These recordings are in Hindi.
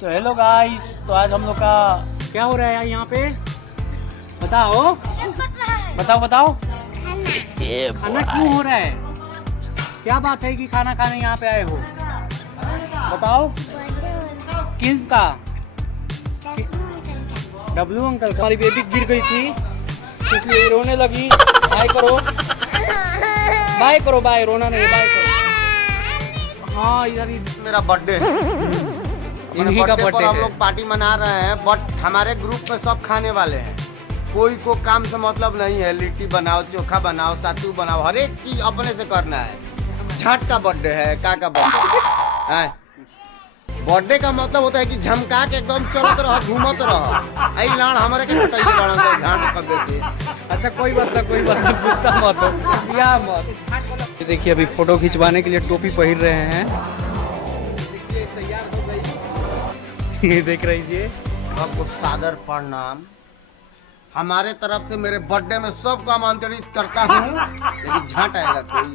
तो हेलो गाइस, तो आज हम लोग का क्या हो रहा है यहाँ पे बताओ बताओ बताओ। खाना क्यों हो रहा है? क्या बात है कि खाना खाने यहाँ पे आए हो? बताओ किसका? डब्लू अंकल का। हमारी बेबी गिर गई थी इसलिए रोने लगी। बाय करो, बाय करो, बाय। रोना नहीं, बाय करो। हाँ इधर ही मेरा बर्थडे है। इन्हीं का बर्थडे हम है। लोग पार्टी मना रहे हैं, बट हमारे ग्रुप में सब खाने वाले हैं। कोई को काम से मतलब नहीं है। लिट्टी बनाओ, चोखा बनाओ, सत्तू बनाओ, हर एक चीज अपने से करना है। झट का बर्थडे है, का बर्थडे है। बर्थडे का मतलब होता है कि झमका के एकदम चलत रहो, घूमत रहो। आई लाड़ हमारे के छोटा ही बड़ा सा झाड़ कर देते। अच्छा कोई बात नहीं, कोई बात नहीं, गुस्सा मत हो, या मत। ये देखिए अभी फोटो खिंचवाने के लिए टोपी पहन रहे हैं। ये देख रही आपको सादर प्रणाम। हमारे तरफ से मेरे बर्थडे में सबको आमंत्रित करता हूँ, लेकिन झाट आएगा कोई।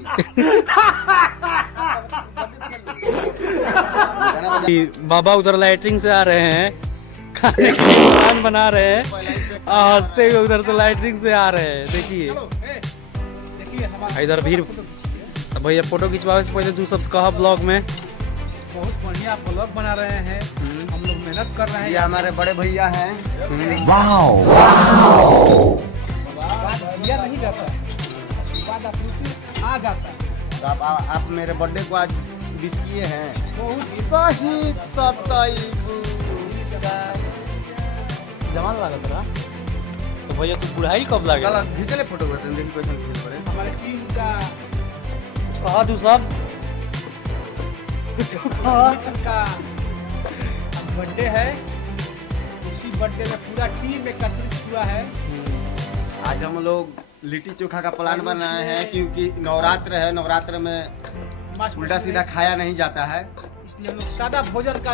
बाबा उधर लाइटिंग से आ रहे हैं, खाने के लिए प्लान बना रहे हैं, हंसते हुए उधर से लाइटिंग से आ रहे हैं। देखिए इधर भीड़। भैया फोटो खिंचवाने से पहले 2 शब्द कहा ब्लॉग में। बहुत बढ़िया ब्लॉग बना रहे हैं, हम लोग मेहनत कर रहे हैं। ये हमारे बड़े भैया हैं। दिया नहीं जाता, बाद आपूर्ति आ जाता है। तो आप मेरे बर्थडे को आज विश किए हैं। बहुत सही जमान लगा तेरा तो भैया तू बुढ़ाई कब लगे? चलो खींचले फोटो करते हैं, देखिए कैसे खींच पड़े। हमारे टीम का कहा तू सब का बर्थडे है। उसी बर्थडे में पूरा टीम एकत्रित हुआ है। आज हम लोग लिट्टी चोखा का प्लान बनाए हैं, क्योंकि नवरात्र है। नवरात्र में उल्टा सीधा खाया नहीं जाता है, इसलिए हम लोग सादा भोजन का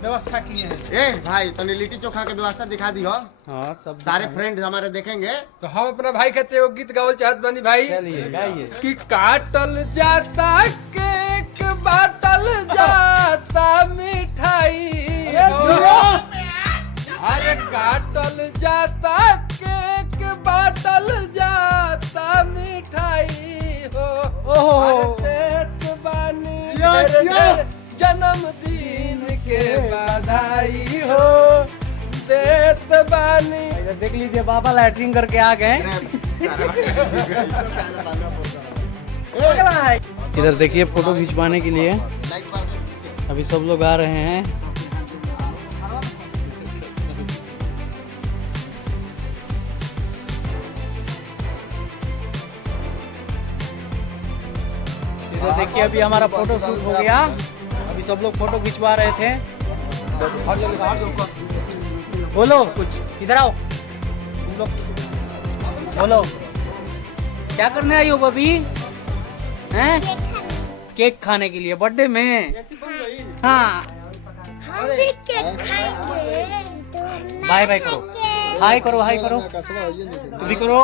व्यवस्था किए हैं। ए भाई तो लिट्टी चोखा की व्यवस्था दिखा दी हो। हाँ सब सारे फ्रेंड हमारे देखेंगे। तो हम अपना भाई कहते हो गीत गाओ चाहत बनी भाई चलिए गाइए। कि काटल जाता केक, बाटल जाता मिठाई, अरे काटल जाता केक, बाटल जाता मिठाई हो। अरे देत बानी ढेर ढेर जन्मदिन के बधाई हो, देत बानी। इधर देख लीजिए बाबा लैटरिंग करके आ गए। इधर देखिए फोटो खिंचवाने के लिए अभी सब लोग आ रहे हैं। इधर देखिए अभी हमारा फोटो शूट हो गया। अभी सब लोग फोटो खिंचवा रहे थे। बोलो कुछ, इधर आओ तुम लोग, बोलो क्या करने आई हो बबी? हैं? केक खाने के लिए बर्थडे में। हाँ हम भी केक खाएंगे। बाय बाय करो, हाय करो, हाय करो, तुम भी करो।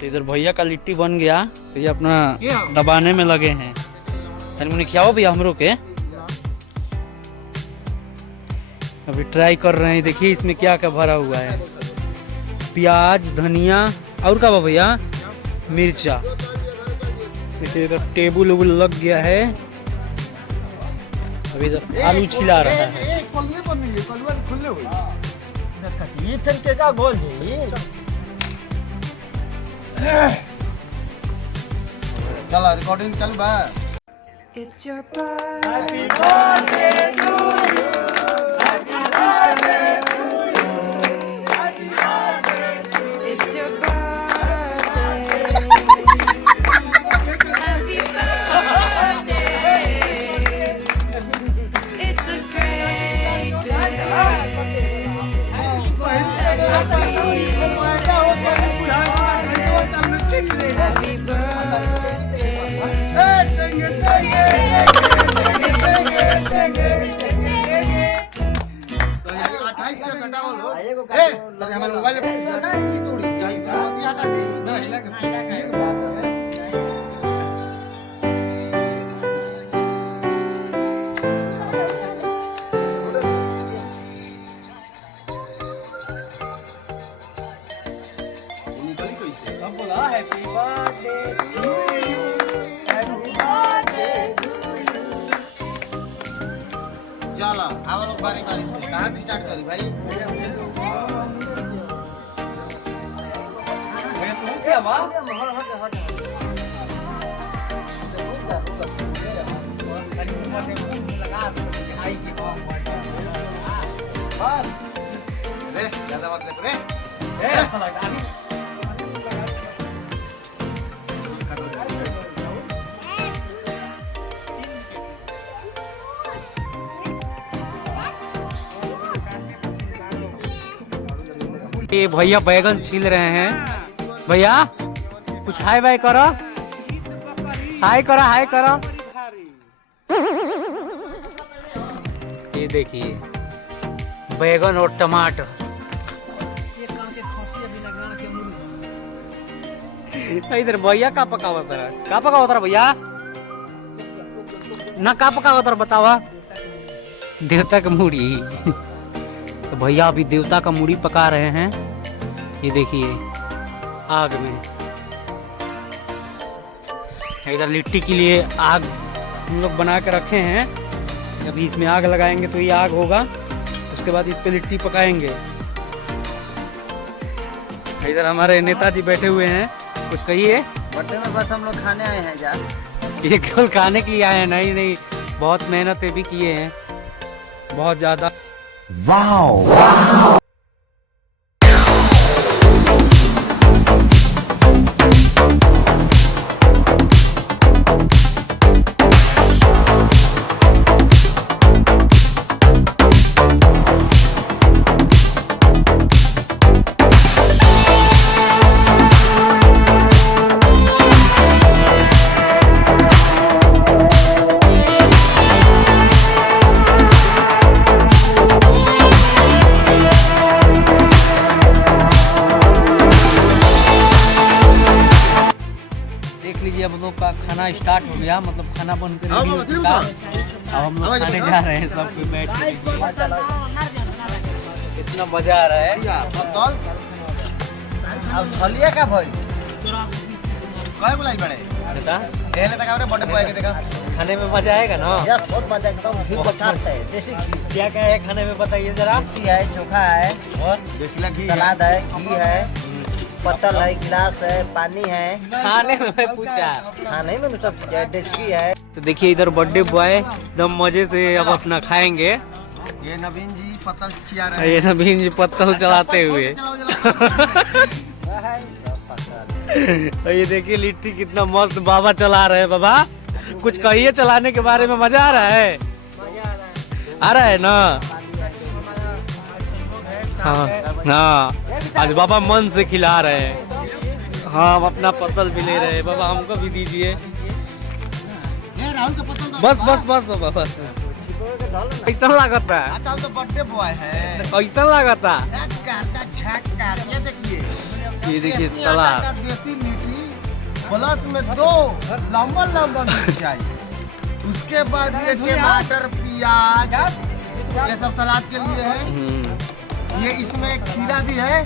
तो इधर भैया का लिट्टी बन गया, तो ये अपना दबाने में लगे हैं। मैंने खिलाओ भैया हमरो के। अभी ट्राई कर रहे हैं। देखिए इसमें क्या क्या भरा हुआ है, प्याज, धनिया और क्या भैया, मिर्चा। देखिए इधर टेबल उबल लग गया है। अभी इधर आलू छिला रहा है। चलो रिकॉर्डिंग चल बा। It's your birthday. It's your birthday. Happy birthday. It's a great day. Happy हमारे मोबाइल चलो हम लोग बारी बारी से कहाँ से स्टार्ट करी भाई? रे ज्यादा मत ले रे। ये भैया बैगन छील रहे हैं। भैया कुछ हाय बाय करो, हाय करो, हाय करो। ये देखिए बैगन और टमाटर। इधर भैया का पकावा तरह, का पकावा तरह भैया ना, का पकावा तरह बतावा। देवता का मूड़ी। तो भैया अभी देवता का मूड़ी पका रहे हैं। ये देखिए आग में। इधर लिट्टी के लिए आग हम लोग बना के रखे हैं। अभी इसमें आग लगाएंगे तो ये आग होगा, उसके बाद इस पे लिट्टी पकाएंगे। इधर हमारे नेताजी बैठे हुए हैं, कुछ कहिए। बर्थडे में बस हम लोग खाने आए हैं यार। ये केवल खाने के लिए आए हैं? नहीं नहीं, बहुत मेहनत भी किए हैं, बहुत ज्यादा। देख लीजिए हम लोग का खाना स्टार्ट हो गया, मतलब खाना बनकर रेडी हो चुका। अब हम लोग खाने जा रहे हैं सब कोई बैठ के। इतना मजा आ रहा है। अब थलिया का भाई काय बुलाई बड़े बेटा पहले तक आपने बर्थडे बॉय के देखा। खाने में मजा आएगा ना? यार बहुत मजा, एकदम घी के साथ है, देसी घी। क्या क्या है खाने में बताइए जरा। रोटी है, चोखा है, और देसी घी, सलाद है, घी है, पत्तल है, गिलास है, पानी है। खाने में मैं पूछा। खाने में सब चीज है, डेस्की है। तो देखिए इधर बर्थडे बॉय एकदम मजे से अब अपना खाएंगे। ये नवीन जी पत्तल खिया रहे ये नवीन जी पत्तल चलाते हुए। और ये देखिए लिट्टी कितना मस्त बाबा चला रहे हैं। बाबा कुछ कहिए चलाने के बारे में। मजा आ रहा है? आ रहा है ना? हाँ हाँ, आज बाबा मन से खिला रहे हैं। हाँ, हम अपना पत्तल भी ले रहे हैं। बाबा हमको भी दीजिए। बस बस बस बाबा बस। कैसा लागता है? तो बर्थडे बॉय है। कैसा लागता? ये देखिए सलाद। देसी लिट्टी प्लस में 2 लंबा लंबा मिर्चाई, उसके बाद ये टमाटर प्याज ये सब सलाद के लिए है। ये इसमें खीरा भी है।